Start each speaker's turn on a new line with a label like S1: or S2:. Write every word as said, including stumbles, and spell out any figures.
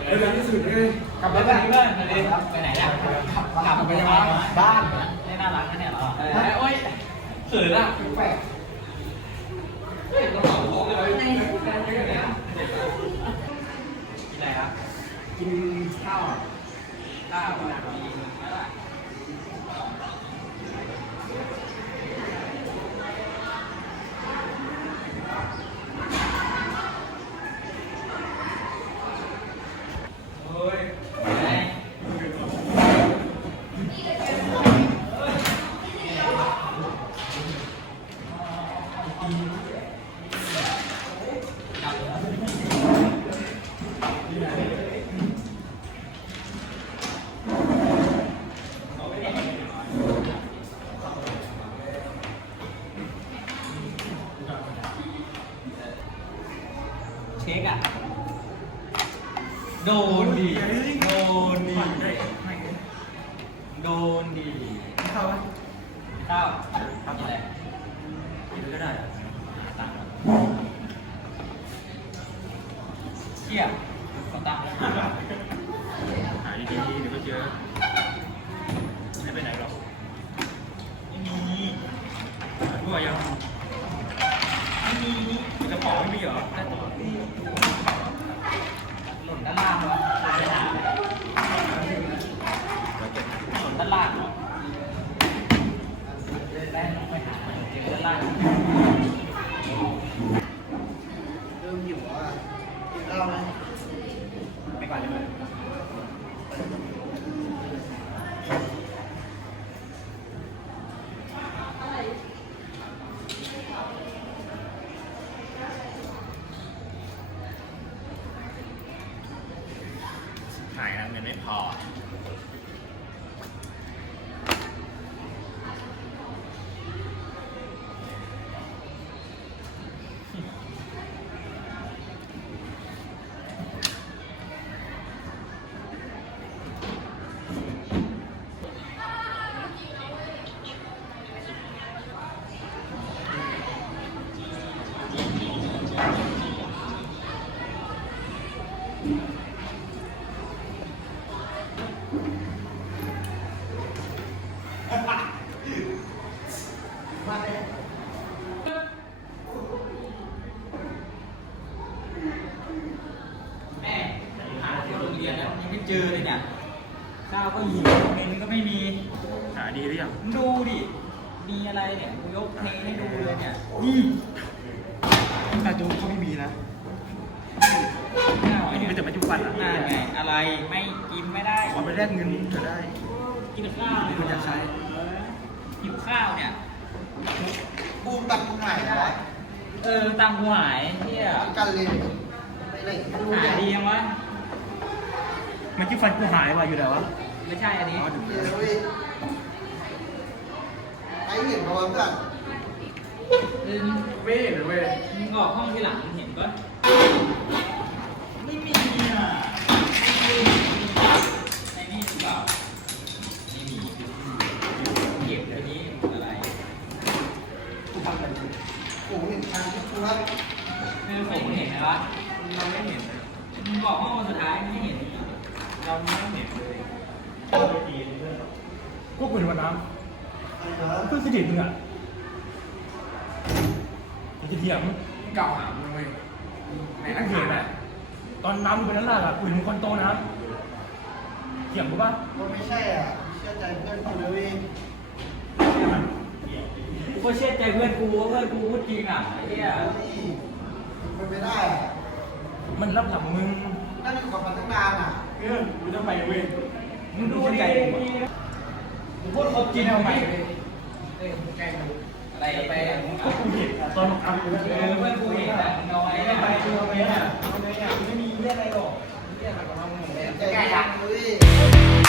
S1: เรื่องที่สุดเลยกลับ
S2: ไป
S1: บ้าน
S2: เพื่อนไปเลยไปไหนอ่ะกลับไปยังไงบ้านนี่น่ารักนะเนี่ยเหรอโอ้ยเขินอ่ะแปลกเฮ้ยต้องบอกผมเลยกินอะไรครับกินข้าวข้าวอ่ะมีแล้วล่ะเช็คอะโดนดีโดนดีโดนดีข้าวไหมข้าวทำอะไรกินก็ได้ตังค์เชี่ยขอตังค์หาดีๆเดี๋ยวก็เจอไม่ไปไหนหรอกไม่มีรั่วยังไม่มีกระเป๋าไม่มีเหรอหล่นด้านล่างเหรอหล่นด้านล่างเหรอได้ลงไปหาเจอด้านล่าง
S1: เริ่มหิวอ่ะกินข้าวไหม
S2: ไม่ก่อนเลยหายแล้วเงินไม่พอแม่หาที่โรงเรียนแล้วยังไม่เจอเลยเนี่ยข้าวก็หิวเมนูก็ไม่มีหาดีหรือยังดูดิมีอะไรเนี่ยยกเพลงให้ดูเลยเนี่ยนี่ตาจูเขาไม่มีนะไม่แต่ไม่จุกวันอ่ะน่าไงอะไรไม่กินไม่ได้ขอไปแลกเงินจะได้กินข้าวเลยมันอยากใช้หิวข้าวเนี่ย
S1: บูมตักกูหายได้
S2: เออตังกูหายเที่ย
S1: กันเลยไม่เลย
S2: หายดียังวะ
S3: มันจิ้มฟันกูหายว่ะอยู่ไหนวะ
S2: ไม่ใช่อันนี้
S1: เดี๋ยวเว้ยไอ้เห็นประวัติก่อน
S2: ไม่เห็นเว้ยมึงออกห้องทีหลังเห็นปะไม่มีอ่ะในนี่หรือเปล่าไม่มีเก็บอันนี้อะไร
S1: กูทำอะไรกูเห็นทางที่กูรัก
S2: เออผมเห็นนะวะเราไม่เห็นมึงบอกห้องสุดท้ายไม่เห็นเราไม่เห็นเลย
S3: พวกคุณวันน้ำเพื่อนสนิทมึงอ่ะจะเถียง
S1: เก่าหามเลย
S3: ไหนนั่งเถียงน่ะตอนน้ำมึงเป็นนั่นแหละอุ่นมึงคนโตนะเถียงกูป่ะ
S1: ก็ไม่ใช่อ่ะเชื่อใจเพื่อนกูเลย
S2: กูก็เชื่อใจเพื่อนกูว่าเพื่อนกูพูดจริงอ่ะไอ้เหี้ย
S1: มันไม่ได้อ่ะ
S3: มันรับหลังมึง
S1: นั่งอยู่กับมันตั้งนานอ่ะ
S3: เออกูจะไปเว้ย
S2: มึงดูดิมึงพูดเขาจริงทำไมเออแกงอะไรไป
S3: ก็กูเห็นตอนมึงทำกู
S2: เออเพื่อนกูเห็นแต่น้อย
S3: ไปตัวไปอ่ะไม่มีเรื่องอะไรหรอก
S1: ใจกล้าเลย